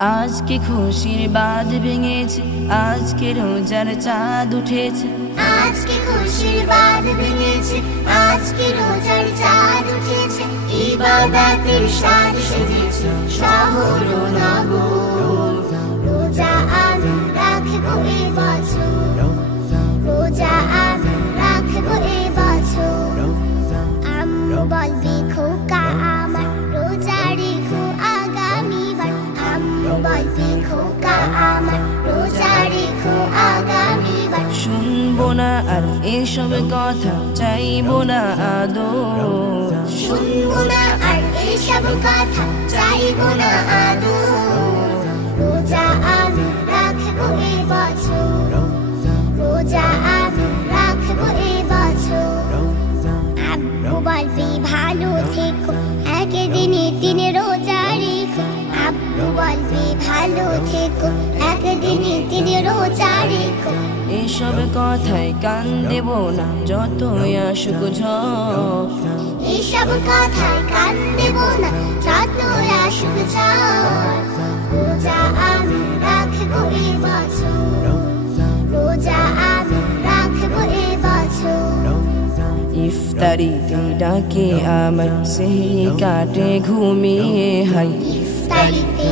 আজকে খুশির বাঁধ ভেঙেছে, আজকে রোজার চাঁদ উঠেছে। আজকে খুশির বাঁধ ভেঙেছে, আজকে রোজার চাঁদ উঠেছে। ইবাদতের স্বাদ সেজেছে শহর ও নগর। রোজা আমি রাখবো এ বছর, রোজা আমি রাখবো এ বছর। আম্মু বলবে খোকা আমার রোজা রেখো আগামীবার। আম্মু বলবে খোকা আমার রোজা রেখো আগামীবার। শুনবো না আর এসব কথা, চাইবো না আদর। শুনবো না আর এসব কথা, চাইবো না আদর। রোজা আমি রাখবো এ বছর, রোজা আমি রাখবো এ বছর। আব্বু বলবে ভালো থেকো, একদিনে দিনে রোজা রেখো। আব্বু বলবে ভালো থেকো, একদিনে দিনে রোজা রেখো। এসব কথায় কান দেব না, যতই আসুক ঝড়। এসব কথায় কান দেব না, যতই আসুক ঝড়। রোজা আমি রাখবো এ বছর, রোজা আমি রাখবো এ বছর। ইফতারিতে ডাকে আমায়, সেহরি কাটে ঘুমিয়ে হাই। ইফতারিতে